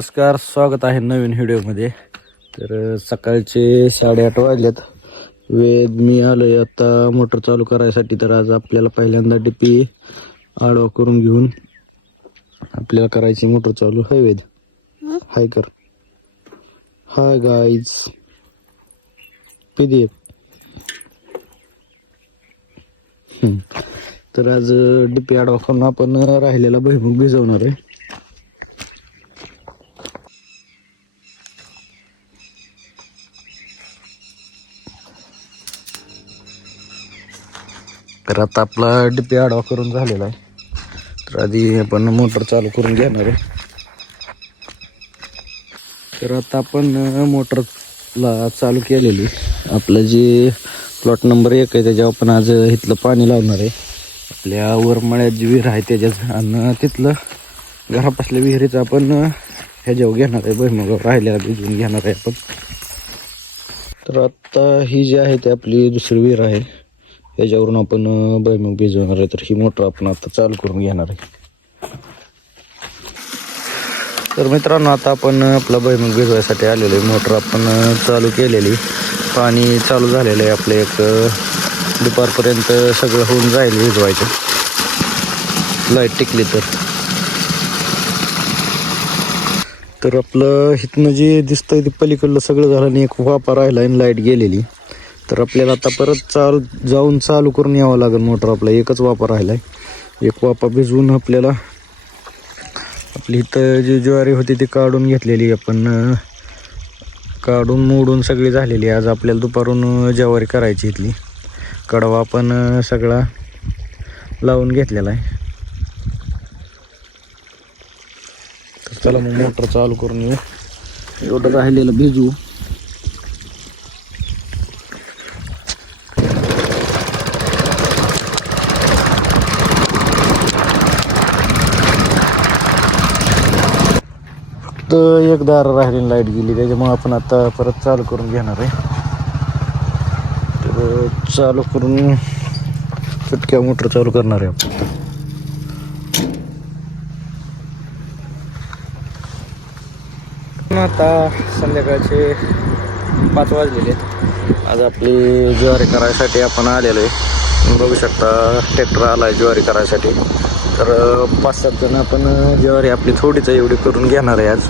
नमस्कार, स्वागत आहे नवीन व्हिडिओमध्ये. तर सकाळचे 8:30 वाजलेत. मी आलोय आता मोटर चालू करायसाठी. तर आज आपल्याला पहिल्यांदा डीपी आडवा करून घेऊन आपल्याला करायची मोटर चालू. हाय वेद, हाय कर. Hi guys, PDF. तर आज डीपी आडवा करून आपण राहिलेला भुईमूग भिजवणार आहे. तर आता आपला डीपी आडवा करून झालेला आहे. तर आधी आपण मोटर चालू करून घेणार आहे. तर आता आपण मोटरला चालू केलेली आपलं जे प्लॉट नंबर 1 आहे त्याच्यावर आपण आज इथलं पाणी लावणार आहे. आपल्या वरमळ्यात जी विहीर आहे त्याच्यात, आणि तिथलं घरापासल्या विहिरीचं आपण ह्याच्यावर घेणार आहे, भुईमुगावर राहिलेला भिजवून घेणार आहे आपण. तर आता ही जी आहे ती आपली दुसरी विहीर आहे, ह्याच्यावरून आपण भुईमूग भिजवणार आहे. तर ही मोटर आपण आता चालू करून घेणार आहे. तर मित्रांनो, आता आपण आपला भुईमूग भिजवायसाठी आलेलो आहे. मोटर आपण चालू केलेली, पाणी चालू झालेलं आहे आपलं. एक दुपारपर्यंत सगळं होऊन जाईल भिजवायचं, लाईट टिकली तर आपलं इथनं जे दिसतंय ते पलीकडलं सगळं झालं आणि एक वापा राहिला आणि लाईट गेलेली. तर आपल्याला आता परत जाऊन चालू करून यावं लागेल मोटर. आपला एकच वापा राहिला आहे. एक वापा भिजवून आपल्याला आपली इथं जी ज्वारी होती ती काढून घेतलेली आपण, काढून मोडून सगळी झालेली. आज आपल्याला दुपारून ज्वारी करायची. इथली कडवा आपण सगळा लावून घेतलेला आहे. तर चला मग मोटर चालू करून येऊ. एवढं राहिलेलं भिजवू. फक्त एक दार राहिली, लाईट गेली, त्याच्यामुळे आपण आता परत चालू करून घेणार आहे. तर चालू करून चटक्या मोटर चालू करणार आहे आपण. आता संध्याकाळचे 5 वाजलेले. आज आपली ज्वारी करायसाठी आपण आलेलो आहे. बघू शकता ट्रॅक्टर आला आहे ज्वारी करायसाठी. तर 5-7 जण आपण ज्वारी आपली थोडीच एवढी करून घेणार आहे आज.